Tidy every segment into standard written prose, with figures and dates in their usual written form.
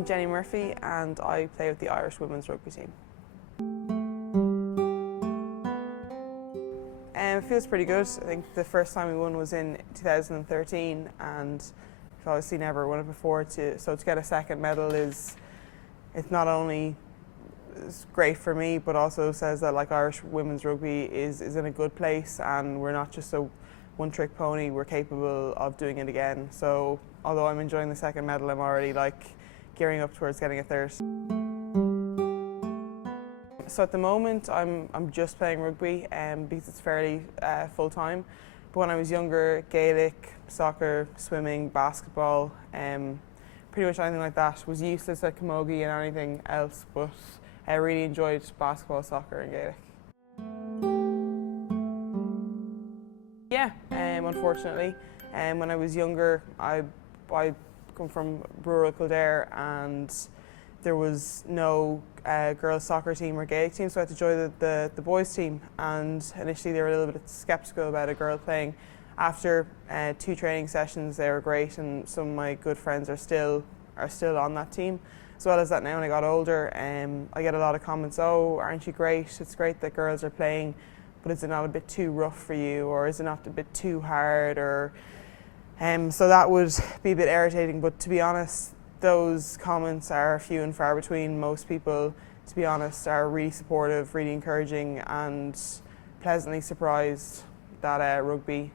I'm Jenny Murphy and I play with the Irish women's rugby team. It feels pretty good. I think the first time we won was in 2013 and we've obviously never won it before. So to get a second medal it's not only great for me but also says that like Irish women's rugby is in a good place and we're not just a one-trick pony, we're capable of doing it again. So although I'm enjoying the second medal, I'm already like gearing up towards getting a third. So at the moment I'm just playing rugby because it's fairly full-time. But when I was younger, Gaelic, soccer, swimming, basketball, pretty much anything like that. Was useless at camogie and anything else, but I really enjoyed basketball, soccer and Gaelic. Yeah, unfortunately. When I was younger, I come from rural Kildare and there was no girls soccer team or Gaelic team, so I had to join the boys team, and initially they were a little bit sceptical about a girl playing. After 2 training sessions they were great and some of my good friends are still on that team. As well as that, now when I got older, I get a lot of comments, oh, aren't you great, it's great that girls are playing, but is it not a bit too rough for you, or is it not a bit too hard, or so that would be a bit irritating. But to be honest, those comments are few and far between. Most people, to be honest, are really supportive, really encouraging, and pleasantly surprised that rugby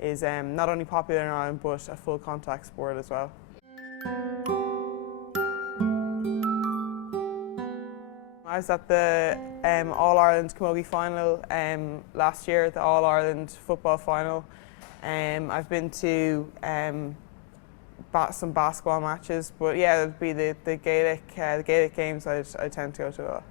is not only popular in Ireland but a full contact sport as well. I was at the All-Ireland Camogie final last year, the All-Ireland football final. I've been to some basketball matches, but yeah, it'd be the Gaelic games I tend to go to a lot.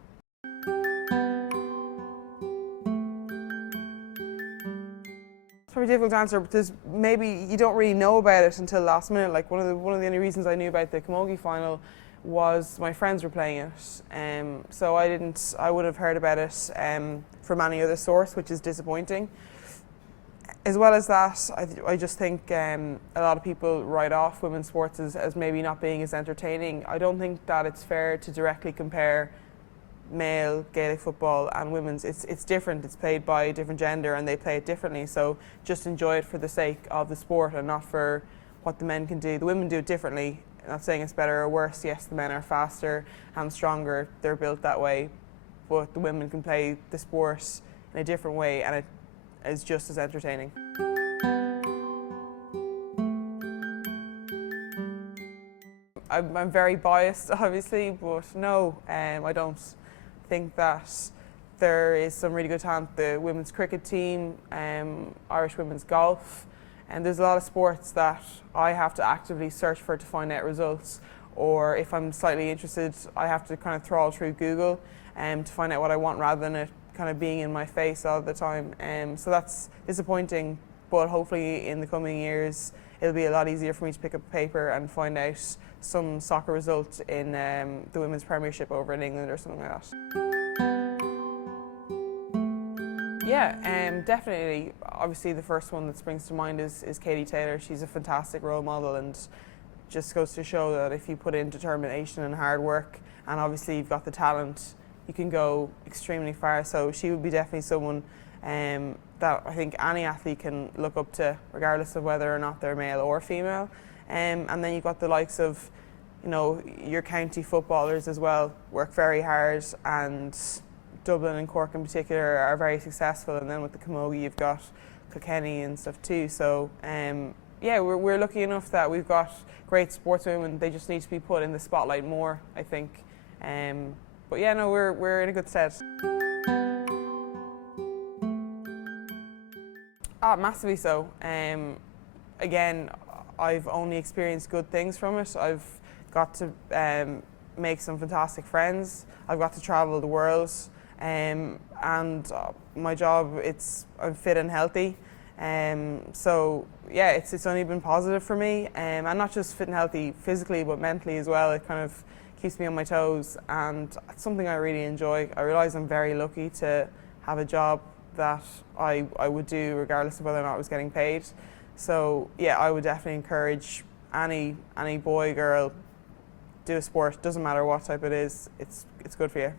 It's probably difficult to answer because maybe you don't really know about it until last minute. Like one of the only reasons I knew about the Camogie final was my friends were playing it, so I wouldn't have heard about it from any other source, which is disappointing. As well as that, I just think a lot of people write off women's sports as maybe not being as entertaining. I don't think that it's fair to directly compare male Gaelic football and women's. It's different, it's played by a different gender and they play it differently, so just enjoy it for the sake of the sport and not for what the men can do. The women do it differently. I'm not saying it's better or worse. Yes, the men are faster and stronger, they're built that way, but the women can play the sport in a different way and it is just as entertaining. I'm very biased, obviously, but no, I don't think that there is some really good talent. The women's cricket team, Irish women's golf, and there's a lot of sports that I have to actively search for to find out results, or if I'm slightly interested, I have to kind of trawl through Google to find out what I want rather than it kind of being in my face all the time. So that's disappointing, but hopefully in the coming years it'll be a lot easier for me to pick up a paper and find out some soccer results in the Women's Premiership over in England or something like that. Yeah, definitely. Obviously the first one that springs to mind is Katie Taylor. She's a fantastic role model and just goes to show that if you put in determination and hard work and obviously you've got the talent, you can go extremely far. So she would be definitely someone that I think any athlete can look up to, regardless of whether or not they're male or female. And then you've got the likes of, you know, your county footballers as well, work very hard, and Dublin and Cork in particular are very successful. And then with the camogie, you've got Kilkenny and stuff too. So yeah, we're lucky enough that we've got great sportswomen. They just need to be put in the spotlight more, I think. But yeah, no, we're in a good stead. Massively so. Again, I've only experienced good things from it. I've got to make some fantastic friends. I've got to travel the world, and my job, I'm fit and healthy. So yeah, it's only been positive for me, and not just fit and healthy physically, but mentally as well. It kind of keeps me on my toes, and it's something I really enjoy. I realise I'm very lucky to have a job that I would do regardless of whether or not I was getting paid. So yeah, I would definitely encourage any boy, girl, do a sport. Doesn't matter what type it is. It's good for you.